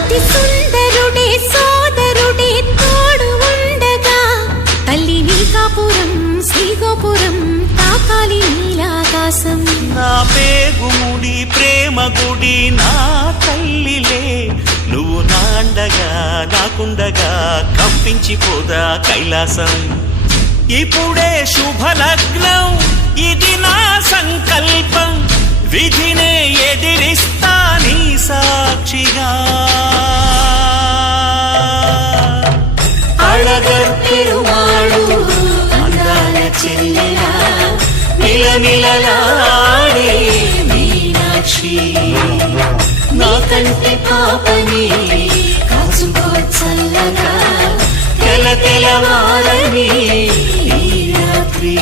అతి సుందరుడే సోదరుడే తోడు ఉండగా తల్లి నీకాపురం శ్రీగోపురం తాకాలి నీలాకాశం. నా పేగుముడి ప్రేమ గుడి నా తల్లిలే, నువ్వు నాండగా నాకుండగా కంపించిపోదా కైలాసం. ఇప్పుడే శుభలగ్నం ఇది నా సంకల్పం, విధినే ఎదిరిస్తా నీ సాక్షిగా. అళగర్ పెరుమాళు అందాల చెల్లెలా మిలమిలలాడే మీనాక్షి, నీ కంటి పాపని కాచుకో చల్లగా తెల తెలవారని ఈ రాత్రి.